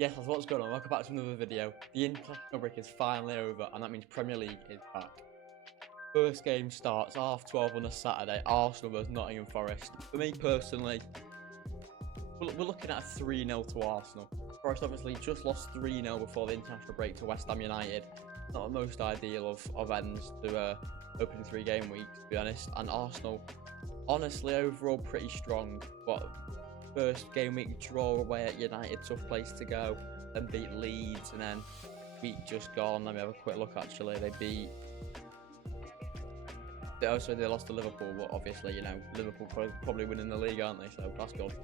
Yes, that's what's going on. Welcome back to another video. The international break is finally over, and that means Premier League is back. First game starts 12:30 on a Saturday. Arsenal vs Nottingham Forest. For me personally, we're looking at a 3-0 to Arsenal. Forest obviously just lost 3-0 before the international break to West Ham United. Not the most ideal of ends to opening 3-game week, to be honest. And Arsenal, honestly, overall pretty strong. But first game week draw away at United, tough place to go. Then beat Leeds, and then week just gone. Let me have a quick look. Actually, they lost to Liverpool, but obviously, you know, Liverpool probably winning the league, aren't they? So that's good.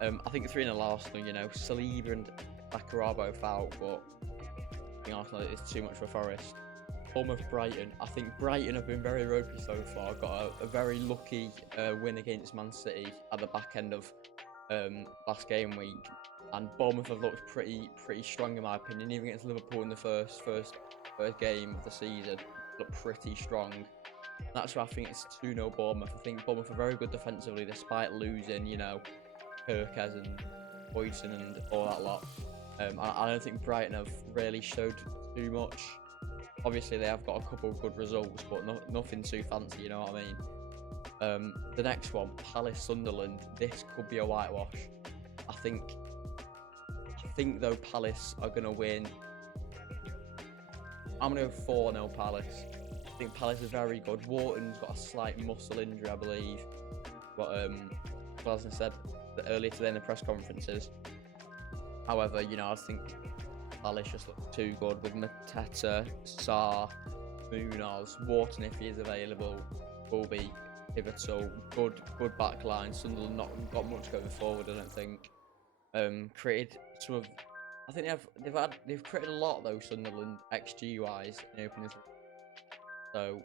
I think 3-0 Arsenal. You know, Saliba and Zakaria both out, but I think Arsenal is too much for Forest. Bournemouth Brighton. I think Brighton have been very ropey so far. Got a very lucky win against Man City at the back end of last game week, and Bournemouth have looked pretty strong in my opinion. Even against Liverpool in the first game of the season, looked pretty strong. That's why I think it's 2-0 Bournemouth. I think Bournemouth are very good defensively despite losing, you know, Kirkes and Boyson and all that lot. I don't think Brighton have really showed too much. Obviously, they have got a couple of good results, but nothing too fancy, you know what I mean? The next one, Palace Sunderland. This could be a whitewash. I think though Palace are going to win. I'm going to go 4-0 Palace. I think Palace is very good. Wharton's got a slight muscle injury, I believe. But as I said earlier today in the press conferences. However, you know, I think Palace just looks too good with Mateta, Sarr, Munoz, Wharton if he is available will be pivotal. Good back line. Sunderland not got much going forward, I don't think. Created some of, I think they've created a lot though, Sunderland XG wise in opening. So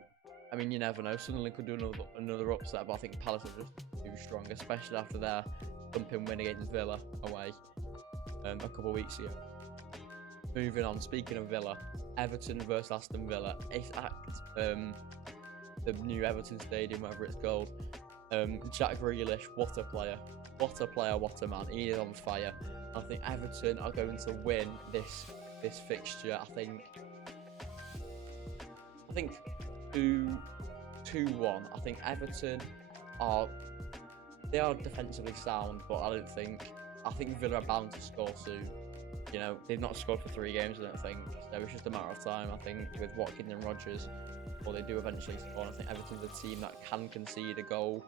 I mean, you never know. Sunderland could do another upset, but I think Palace are just too strong, especially after their thumping win against Villa away a couple of weeks ago. Moving on, speaking of Villa, Everton versus Aston Villa. It's at the new Everton Stadium, whatever it's called. Jack Grealish, what a player, what a man. He is on fire. I think Everton are going to win this fixture. I think 2-1. I think Everton are defensively sound, but I think Villa are bound to score soon. You know, they've not scored for 3 games, I don't think. So it's just a matter of time, I think, with Watkins and Rodgers. Or they do eventually score. I think Everton's a team that can concede a goal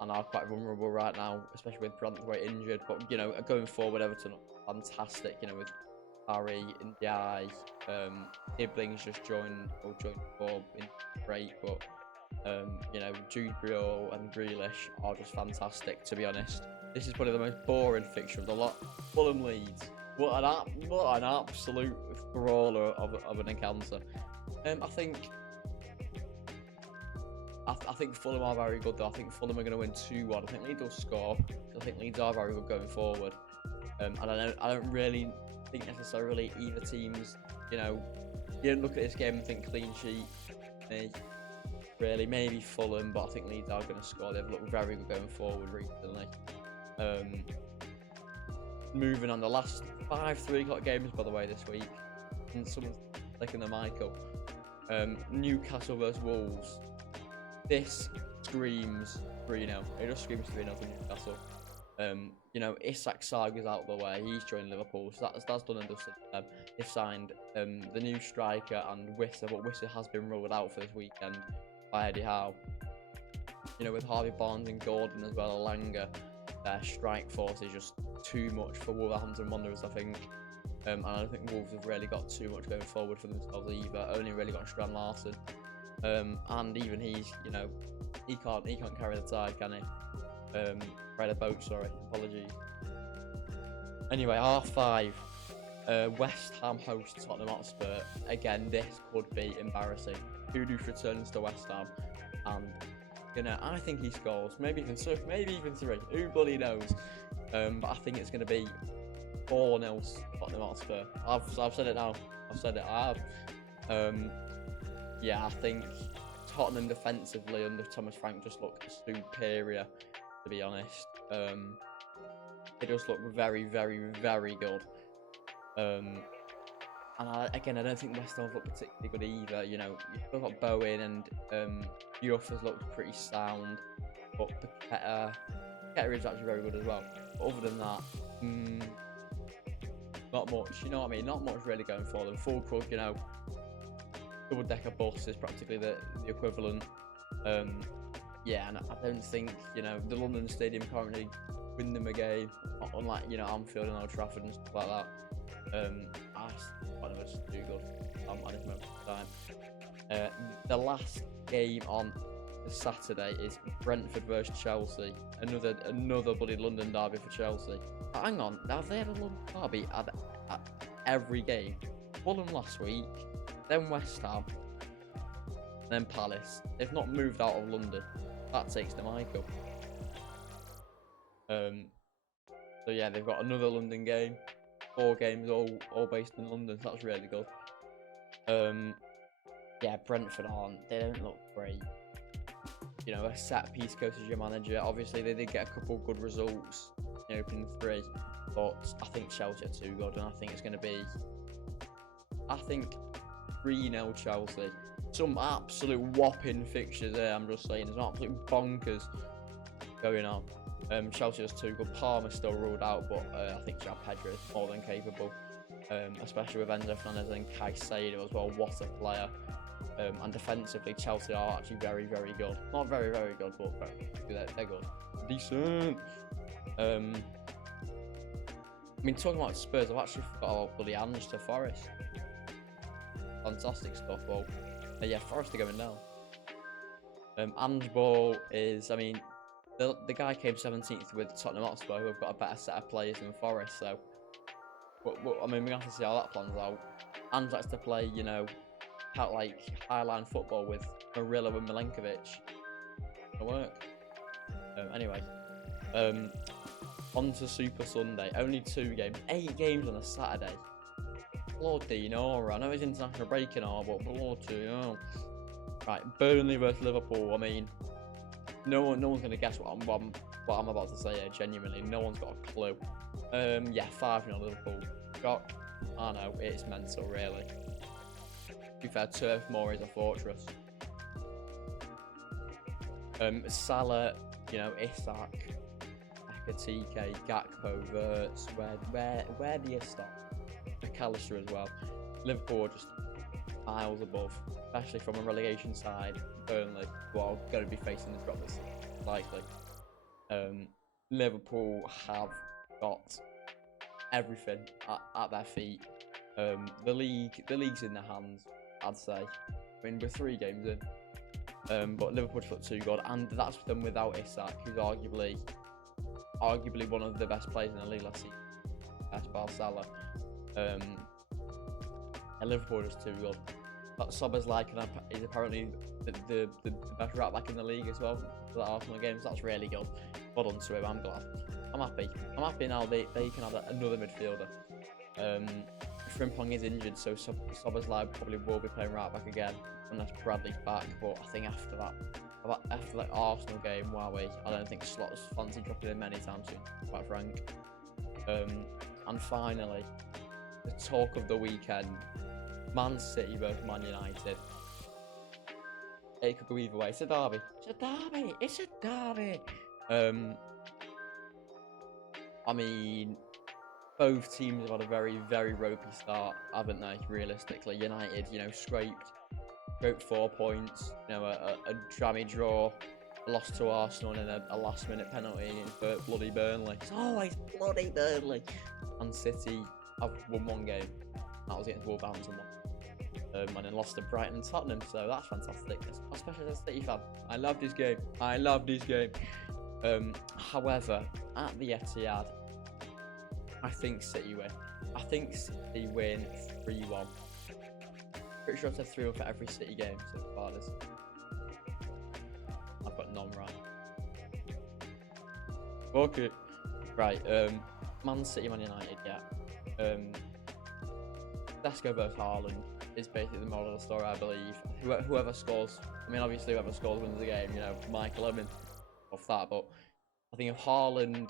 and are quite vulnerable right now, especially with Brantwaite injured. But, you know, going forward, Everton are fantastic, you know, with Barry and Diye. Ibling's just joined for in break, but you know, Jude Brill and Grealish are just fantastic, to be honest. This is probably the most boring fixture of the lot. Fulham Leeds. What an absolute brawler of an encounter. I think Fulham are very good though. I think Fulham are going to win 2-1. I think Leeds will score. I think Leeds are very good going forward. And I don't really think necessarily either teams, you know, you don't look at this game and think clean sheet. Maybe Fulham, but I think Leeds are going to score. They've looked very good going forward recently. Moving on, the last 5 3-o'clock games, by the way, this week. And someone's taking the mic up. Newcastle versus Wolves. This screams 3-0. It just screams 3-0 to Newcastle. You know, Isak Saga's out of the way. He's joined Liverpool, so that's done and dusted. They've signed the new striker and Wissa, but Wissa has been ruled out for this weekend by Eddie Howe. You know, with Harvey Barnes and Gordon as well, Langer, their strike force is just too much for Wolverhampton Wanderers, I think. And I don't think Wolves have really got too much going forward for themselves either. Only really got Strand Larson. And even he's, you know, he can't carry the tide, can he? Carry the boat, sorry, apologies. Anyway, R5, West Ham host Tottenham Hotspur. Again, this could be embarrassing. Kudus returns to West Ham, and you know, I think he scores. Maybe even 2, maybe even 3. Who bloody knows? But I think it's going to be 4-0 Tottenham Hotspur. I've said it now. I have. Yeah, I think Tottenham defensively under Thomas Frank just look superior, to be honest. They just look very, very, very good. And again, I don't think West Ham look particularly good either. You know, you've still got Bowen and Uffers looked pretty sound, but Paqueta is actually very good as well. But other than that, not much. You know what I mean? Not much really going for them. Fulkrug, you know, double-decker bus is practically the equivalent. Yeah, and I don't think, you know, the London Stadium can't really win them a game, unlike, you know, Anfield and Old Trafford and stuff like that. I find them just too good at this moment of time. The last game on the Saturday is Brentford versus Chelsea. Another bloody London derby for Chelsea. But hang on, have they had a London derby at every game? Fulham last week, then West Ham, then Palace. They've not moved out of London. That takes the mic up. So yeah, they've got another London game. 4 games all based in London, so that's really good. Yeah, Brentford they don't look great. You know, a set piece coach as your manager. Obviously, they did get a couple good results in opening 3, but I think Chelsea are too good, and I think it's going to be, 3-0 Chelsea. Some absolute whopping fixtures there, I'm just saying. There's absolute bonkers going on. Chelsea is too good. Palmer's still ruled out, but I think João Pedro is more than capable, especially with Enzo Fernandez and Caicedo as well. What a player! And defensively, Chelsea are actually very, very good. Not very, very good, but they're good. Decent. I mean, talking about Spurs, I've actually forgot about bloody Ange to Forest. Fantastic stuff. Well, yeah, Forest are going down. Ange Ball is, I mean, the guy came 17th with Tottenham Hotspur, who have got a better set of players than Forest. So, I mean, we have to see how that plans out. Ange likes to play, you know, like highline football with Murillo and Milenkovic. It'll work. Anyway, on to Super Sunday. Only 2 games, 8 games on a Saturday. Bloody no, I know it's international break and all, but bloody no. Right, Burnley versus Liverpool. I mean, no one's gonna guess what I'm about to say here. Genuinely, no one's got a clue. Yeah, 5-0 Liverpool. Shock. I know, it's mental, really. To be fair, Turf Moor is a fortress. Salah, you know, Isak, Ekatike, Gakpo, Verts. Where do you stop? McAllister as well. Liverpool are just miles above, especially from a relegation side. Burnley, who are going to be facing the drop this likely. Liverpool have got everything at their feet. The league's in their hands, I'd say. I mean, we're 3 games in, but Liverpool just look too good, and that's them without Isak, who's arguably one of the best players in the league last season. Best bar Salah. And Liverpool is too good. But Szoboszlai is apparently the best right back in the league as well for the Arsenal games. That's really good. Well done to him. I'm glad. I'm happy now they can have another midfielder. Frimpong is injured, so Szoboszlai probably will be playing right back again unless Bradley's back. But I think after that Arsenal game, I don't think Slot's fancy dropping in many times soon, quite frank. And finally, the talk of the weekend: Man City versus Man United. It could go either way. It's a derby. It's a derby. I mean, both teams have had a very, very ropey start, haven't they? Realistically, United, you know, scraped 4 points. You know, a jammy draw, a loss to Arsenal, and a last-minute penalty for bloody Burnley. It's always bloody Burnley. And City have won 1 game. That was against Wolverhampton. And then lost to Brighton and Tottenham. So that's fantastic, especially as a City fan. I love this game. However, at the Etihad, I think City win. I think City win 3-1. Pretty sure I've said 3-1 for every City game so far. I've got none right. Okay. Right. Man City, Man United. Yeah. Sesko versus Haaland is basically the moral of the story, I believe. Whoever scores. I mean, obviously, whoever scores wins the game. You know, Michael Owen off that, but I think if Haaland,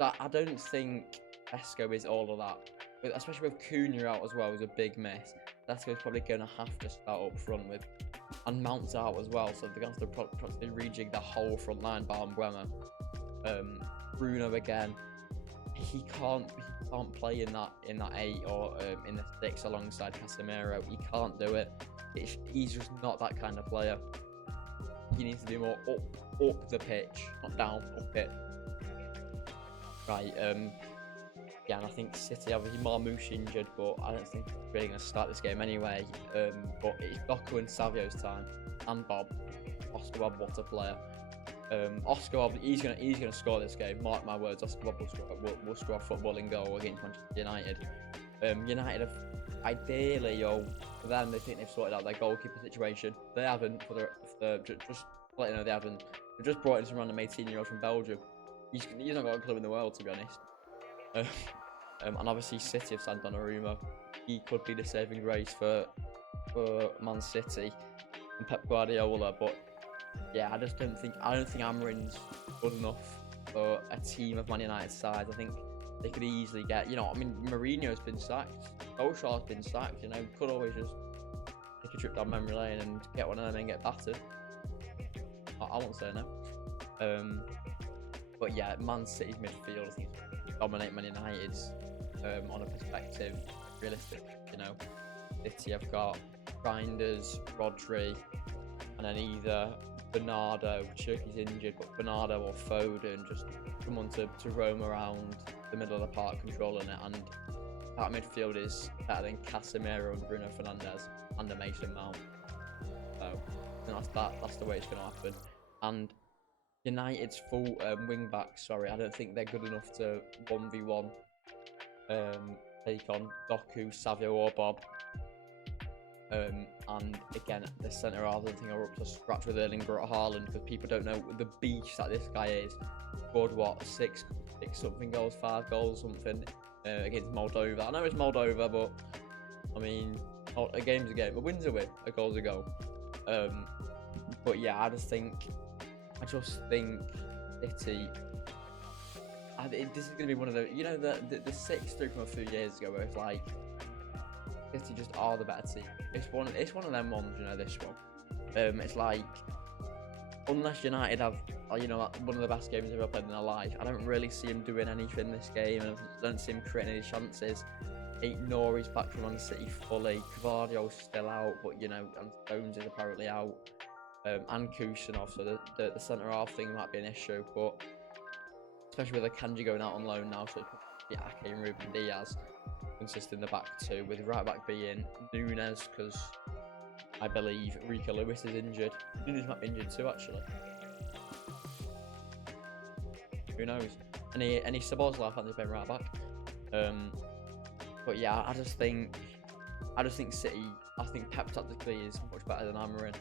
I don't think Sesko is all of that. especially with Cunha out as well, was a big miss. Atletico's probably going to have to start up front with, and Mount's out as well, so they're going to have to practically rejig the whole front line. Balmbuena, Bruno again. He can't play in that 8 or in the 6 alongside Casemiro. He can't do it. He's just not that kind of player. He needs to be more up the pitch, not down, up it. Right. Yeah, and I think City, obviously Marmoush injured, but I don't think he's really going to start this game anyway. But it's Doku and Savio's time, and Bob. Oscar Bob, what a player. Oscar Bob, he's gonna score this game. Mark my words, Oscar Bob will score a footballing goal against Manchester United. United have ideally, for them, they think they've sorted out their goalkeeper situation. They haven't. Just let you know, they haven't. They've just brought in some random 18-year-old from Belgium. He's not got a club in the world, to be honest. And obviously City have signed Donnarumma. He could be the saving grace for Man City and Pep Guardiola, but yeah, I don't think Amorim's good enough for a team of Man United size. I think they could easily get, Mourinho's been sacked, Solskjaer's been sacked, could always just take a trip down memory lane and get one of them and get battered. I won't say no. But yeah, Man City's midfield, I think, dominate Man United's on a perspective, realistic. City have got Reinders, Rodri, and then either Bernardo, Cherky's injured, but Bernardo or Foden, just someone to roam around the middle of the park controlling it, and that midfield is better than Casemiro and Bruno Fernandes and a Mason Mount. So that's the way it's going to happen. And United's full wing backs, I don't think they're good enough to 1v1 take on Doku, Savio or Bob. And again, the centre half, I don't think are up to scratch with Erling Haaland, because people don't know the beast that this guy is. Scored what, 6 something goals, 5 goals something against Moldova. I know it's Moldova, but I mean, a game's a game, a win's a win, a goal's a goal. But yeah, I just think City. This is going to be one of the, the 6-3 from a few years ago, where it's like City just are the better team. It's one of them ones, this one. It's like, unless United have, one of the best games they've ever played in their life, I don't really see him doing anything this game, and I don't see him creating any chances. Nouri's back from Man City fully. Cavardio's still out, but and Stones is apparently out. And Kusanov, so the centre half thing might be an issue, but especially with Akanji going out on loan now, so it could be Ake and Ruben Diaz consist in the back two, with right back being Nunes, because I believe Rico Lewis is injured. Nunes might be injured too, actually. Who knows? Any Szoboszlai, I think they've been right back. But yeah, I just think City. I think Pep tactically is much better than Amorim.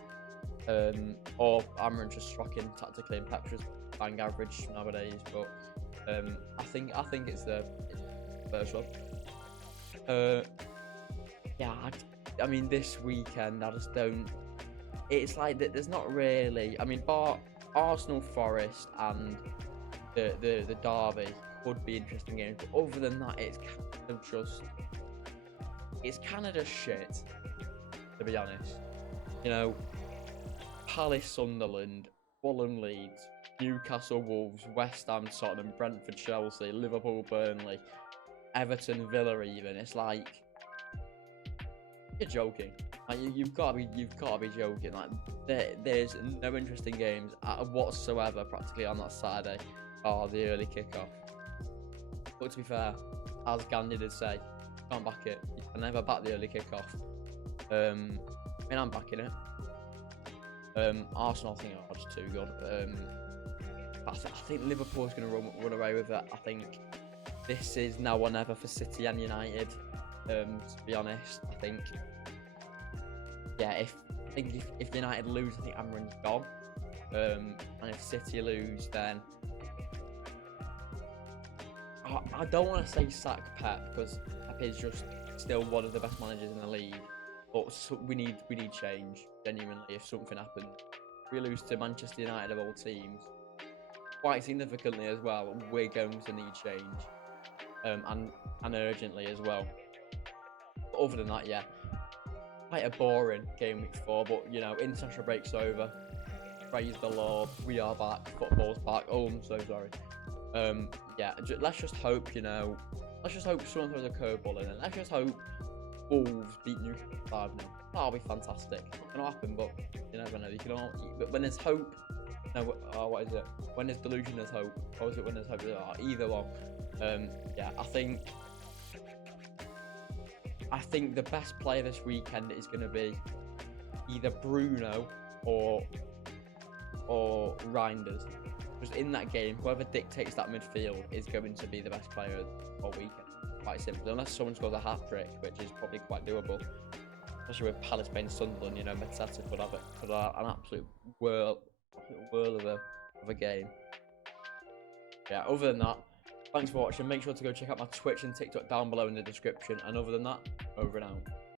Or Amorim just shocking tactically, and Pep just bang average nowadays. But I think it's the first one. Yeah, I mean this weekend I just don't. It's like that. There's not really. I mean, bar Arsenal, Forest, and the derby could be interesting games. But other than that, it's kind of just shit, to be honest. Palace, Sunderland, Fulham, Leeds, Newcastle, Wolves, West Ham, Tottenham, Brentford, Chelsea, Liverpool, Burnley, Everton, Villa. Even it's like you're joking. Like you've got to be joking. Like there's no interesting games whatsoever practically on that Saturday. The early kickoff. But to be fair, as Gandhi did say, you can't back it. You can never back the early kickoff. I mean, I'm backing it. Arsenal, I think, are just too good. I think Liverpool's going to run away with it. I think this is now or never for City and United. To be honest, I think, yeah, if United lose, I think Amorim's gone. And if City lose, then I don't want to say sack Pep, because Pep is just still one of the best managers in the league. But we need change, genuinely, if something happens. If we lose to Manchester United of all teams, quite significantly as well, we're going to need change. and urgently as well. But other than that, yeah, quite a boring game week 4. But you know, international break's over. Praise the Lord, we are back. Football's back. Oh, I'm so sorry. Yeah, let's just hope, you know, let's just hope someone throws a curveball in, and let's just hope Wolves beat Newcastle 5-0. That'll be fantastic. Not gonna happen, but you never know. You can all, but when there's hope, no, what is it? When there's delusion, there's hope. Or is it when there's hope? Either one. Yeah, I think the best player this weekend is gonna be either Bruno or Reinders. Just in that game, whoever dictates that midfield is going to be the best player all weekend. Quite simply, unless someone scores a hat trick, which is probably quite doable. Especially with Palace playing Sunderland, you know, Mateta could have an absolute whirl of a game. Yeah. Other than that, thanks for watching. Make sure to go check out my Twitch and TikTok down below in the description. And other than that, over and out.